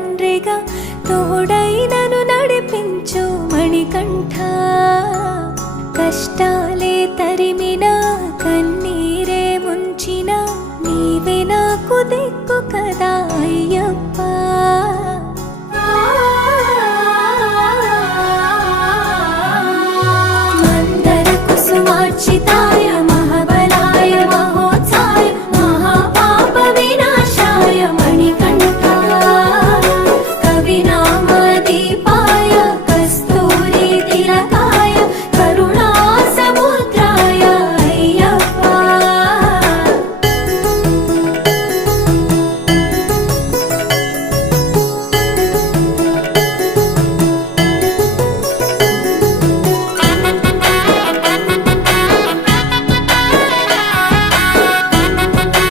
తండ్రిగా తోడై నన్ను నడిపించు మణికంఠ. కష్టాలే తరిమినా కన్నీరే ముంచిన నీవే నాకు దిక్కు కదా అయ్యప్ప.